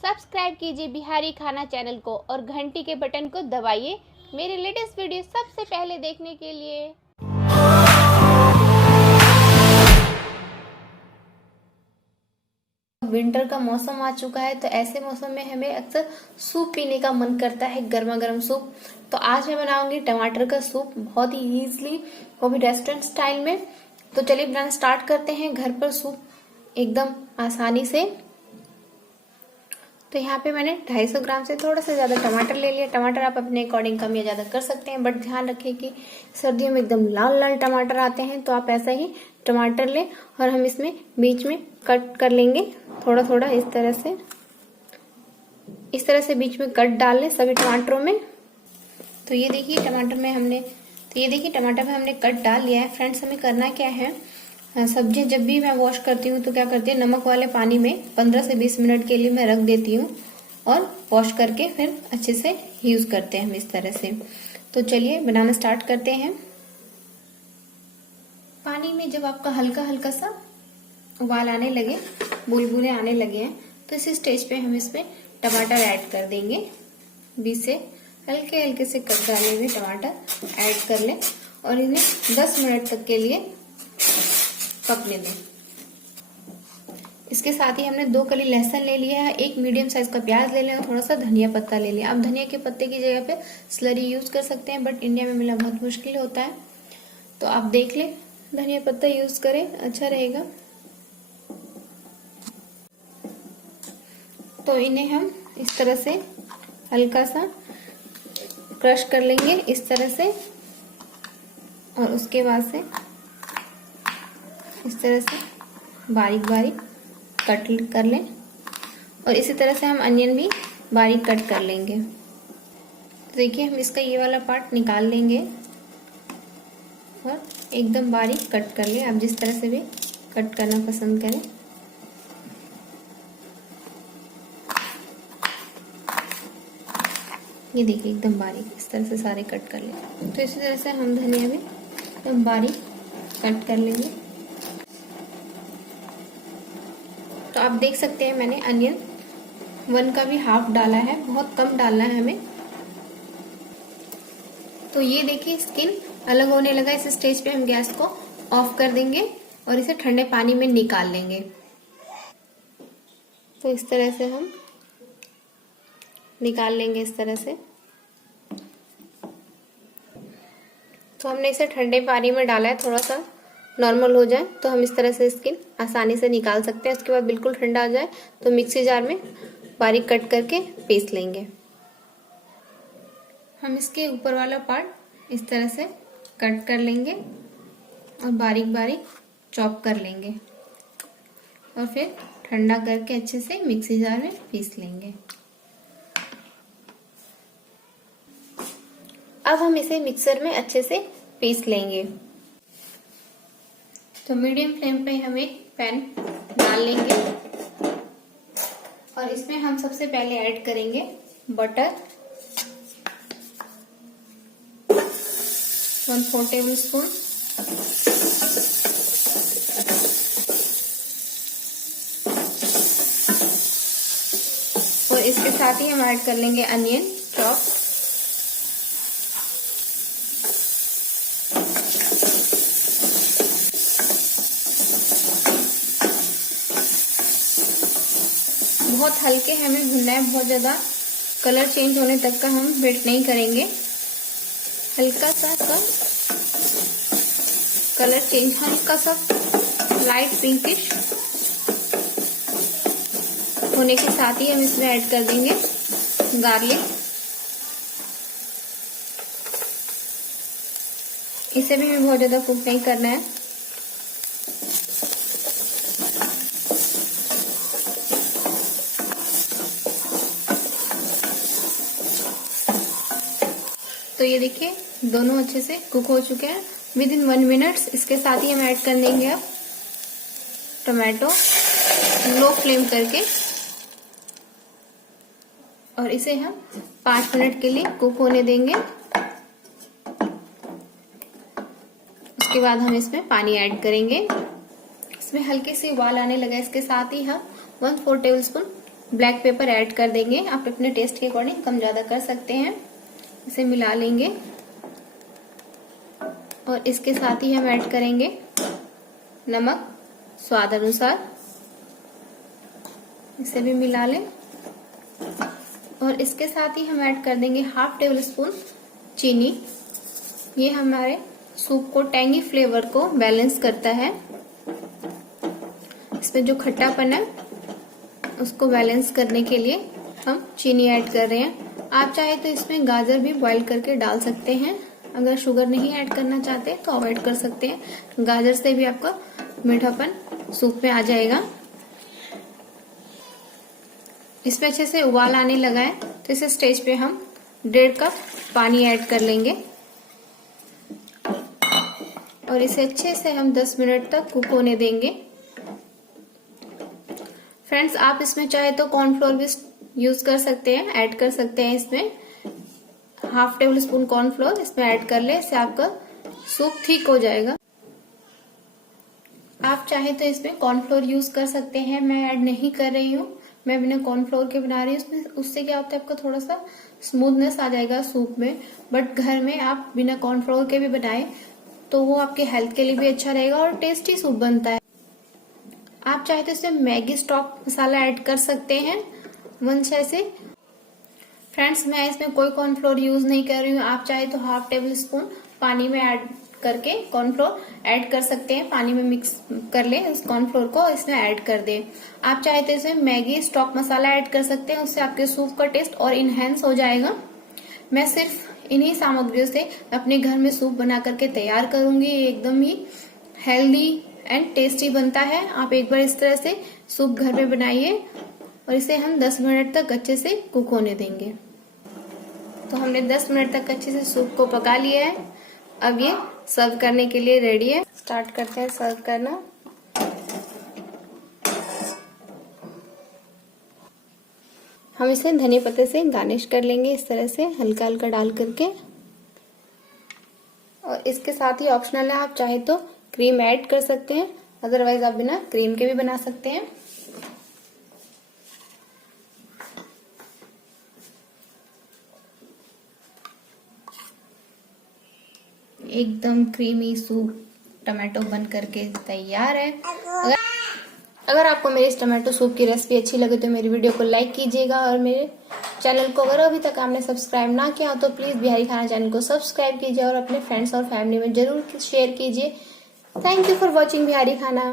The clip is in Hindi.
सब्सक्राइब कीजिए बिहारी खाना चैनल को और घंटी के बटन को दबाइए मेरे लेटेस्ट वीडियो सबसे पहले देखने के लिए। विंटर का मौसम आ चुका है तो ऐसे मौसम में हमें अक्सर सूप पीने का मन करता है, गर्मा गर्म सूप। तो आज मैं बनाऊंगी टमाटर का सूप बहुत ही इजीली, वो भी रेस्टोरेंट स्टाइल में। तो चलिए बनाना स्टार्ट करते हैं घर पर सूप एकदम आसानी से। तो यहाँ पे मैंने 250 ग्राम से थोड़ा सा ज्यादा टमाटर ले लिया। टमाटर आप अपने अकॉर्डिंग कम या ज्यादा कर सकते हैं, बट ध्यान रखें कि सर्दियों में एकदम लाल लाल टमाटर आते हैं, तो आप ऐसा ही टमाटर लें और हम इसमें बीच में कट कर लेंगे थोड़ा थोड़ा इस तरह से बीच में कट डाल लें सभी टमाटरों में। तो ये देखिए टमाटर में हमने कट डाल लिया है। फ्रेंड्स, हमें करना क्या है, सब्जियां जब भी मैं वॉश करती हूँ तो क्या करती है, नमक वाले पानी में 15 से 20 मिनट के लिए मैं रख देती हूँ और वॉश करके फिर अच्छे से यूज करते हैं हम इस तरह से। तो चलिए बनाना स्टार्ट करते हैं। पानी में जब आपका हल्का हल्का सा उबाल आने लगे, बुलबुले आने लगे हैं, तो इस स्टेज पे हम इसमें टमाटर ऐड कर देंगे। बीच से हल्के हल्के से कट डाले हुए टमाटर ऐड कर लें और इन्हें 10 मिनट तक के लिए पकने दें। इसके साथ ही हमने 2 कली लहसुन ले लिया है, 1 मीडियम साइज का प्याज ले लिया और थोड़ा सा धनिया पत्ता ले लिया। आप धनिया के पत्ते की जगह पे स्लरी यूज कर सकते हैं, बट इंडिया में मिलना बहुत मुश्किल होता है, तो आप देख लें धनिया पत्ता यूज करें, अच्छा रहेगा। तो इन्हें हम इस तरह से हल्का सा क्रश कर लेंगे इस तरह से, और उसके बाद से इस तरह से बारीक बारीक कट कर लें और इसी तरह से हम अनियन भी बारीक कट कर लेंगे। तो देखिए हम इसका ये वाला पार्ट निकाल लेंगे और एकदम बारीक कट कर लें, आप जिस तरह से भी कट करना पसंद करें। ये देखिए एकदम बारीक इस तरह से सारे कट कर लें। तो इसी तरह से हम धनिया भी एकदम बारीक कट कर लेंगे। तो आप देख सकते हैं मैंने अनियन 1 का भी हाफ डाला है, बहुत कम डालना है हमें। तो ये देखिए स्किन अलग होने लगा, इस स्टेज पे हम गैस को ऑफ कर देंगे और इसे ठंडे पानी में निकाल लेंगे। तो इस तरह से हम निकाल लेंगे इस तरह से। तो हमने इसे ठंडे पानी में डाला है, थोड़ा सा नॉर्मल हो जाए तो हम इस तरह से स्किन आसानी से निकाल सकते हैं। उसके बाद बिल्कुल ठंडा आ जाए तो मिक्सी जार में बारीक कट करके पीस लेंगे। हम इसके ऊपर वाला पार्ट इस तरह से कट कर लेंगे और बारीक बारीक चॉप कर लेंगे और फिर ठंडा करके अच्छे से मिक्सी जार में पीस लेंगे। अब हम इसे मिक्सर में अच्छे से पीस लेंगे। तो मीडियम फ्लेम पे हम एक पैन डाल लेंगे और इसमें हम सबसे पहले ऐड करेंगे बटर 1/4 टेबल स्पून, और इसके साथ ही हम ऐड कर लेंगे अनियन चॉप, बहुत हल्के हमें भुनना है, बहुत ज्यादा कलर चेंज होने तक का हम वेट नहीं करेंगे। हल्का सा कलर चेंज, हल्का सा लाइट पिंकिश होने के साथ ही हम इसमें ऐड कर देंगे गार्लिक। इसे भी हमें बहुत ज्यादा कुक नहीं करना है। तो ये देखिए दोनों अच्छे से कुक हो चुके हैं विदिन 1 मिनट। इसके साथ ही हम ऐड कर देंगे अब टमाटो, लो फ्लेम करके, और इसे हम 5 मिनट के लिए कुक होने देंगे। उसके बाद हम इसमें पानी ऐड करेंगे। इसमें हल्के से उबाल आने लगा, इसके साथ ही हम 1/4 table spoon black pepper add कर देंगे। आप अपने टेस्ट के अकॉर्डिंग कम ज्यादा कर सकते हैं। इसे मिला लेंगे और इसके साथ ही हम ऐड करेंगे नमक स्वाद अनुसार। इसे भी मिला लें और इसके साथ ही हम ऐड कर देंगे 1/2 टेबल स्पून चीनी। ये हमारे सूप को टैंगी फ्लेवर को बैलेंस करता है। इसमें जो खट्टापन है उसको बैलेंस करने के लिए हम चीनी ऐड कर रहे हैं। आप चाहे तो इसमें गाजर भी बॉईल करके डाल सकते हैं। अगर शुगर नहीं ऐड करना चाहते तो अवॉइड कर सकते हैं। गाजर से भी आपका मीठापन सूप में आ जाएगा। इसमें अच्छे से उबाल आने लगा है तो इस स्टेज पे हम 1.5 कप पानी ऐड कर लेंगे और इसे अच्छे से हम 10 मिनट तक कुक होने देंगे। फ्रेंड्स, आप इसमें चाहे तो कॉर्नफ्लोर भी यूज कर सकते हैं, ऐड कर सकते हैं। इसमें 1/2 टेबल स्पून कॉर्नफ्लोर इसमें ऐड कर ले, इससे आपका सूप ठीक हो जाएगा। आप चाहे तो इसमें कॉर्नफ्लोर यूज कर सकते हैं, मैं ऐड नहीं कर रही हूँ। मैं बिना कॉर्नफ्लोर के बना रही हूँ। उससे क्या होता है, आपका थोड़ा सा स्मूथनेस आ जाएगा सूप में। बट घर में आप बिना कॉर्नफ्लोर के भी बनाएं तो वो आपके हेल्थ के लिए भी अच्छा रहेगा और टेस्टी सूप बनता है। आप चाहे तो इसमें मैगी स्टॉक मसाला ऐड कर सकते हैं 1 शाय से। फ्रेंड्स, मैं इसमें कोई कॉर्नफ्लोर यूज नहीं कर रही हूँ। आप चाहे तो 1/2 टेबल स्पून पानी में ऐड करके कॉर्नफ्लोर ऐड कर सकते हैं। पानी में मिक्स कर ले उस कॉर्नफ्लोर को, इसमें ऐड कर दें। आप चाहे तो इसमें मैगी स्टॉक मसाला ऐड कर सकते हैं, उससे आपके सूप का टेस्ट और इनहेंस हो जाएगा। मैं सिर्फ इन्हीं सामग्रियों से अपने घर में सूप बना करके तैयार करूंगी। एकदम ही हेल्दी एंड टेस्टी बनता है। आप एक बार इस तरह से सूप घर में बनाइए और इसे हम 10 मिनट तक अच्छे से कुक होने देंगे। तो हमने 10 मिनट तक अच्छे से सूप को पका लिया है। अब ये सर्व करने के लिए रेडी है। स्टार्ट करते हैं सर्व करना। हम इसे धनिया पत्ते से गार्निश कर लेंगे, इस तरह से हल्का हल्का डाल करके। और इसके साथ ही ऑप्शनल है, आप चाहे तो क्रीम ऐड कर सकते हैं, अदरवाइज आप बिना क्रीम के भी बना सकते हैं। एकदम क्रीमी सूप टमाटो बन करके तैयार है। अगर आपको मेरे इस टमाटो सूप की रेसिपी अच्छी लगे तो मेरी वीडियो को लाइक कीजिएगा और मेरे चैनल को अगर अभी तक आपने सब्सक्राइब ना किया हो तो प्लीज बिहारी खाना चैनल को सब्सक्राइब कीजिए और अपने फ्रेंड्स और फैमिली में जरूर शेयर कीजिए। Thank you for watching Bihari खाना।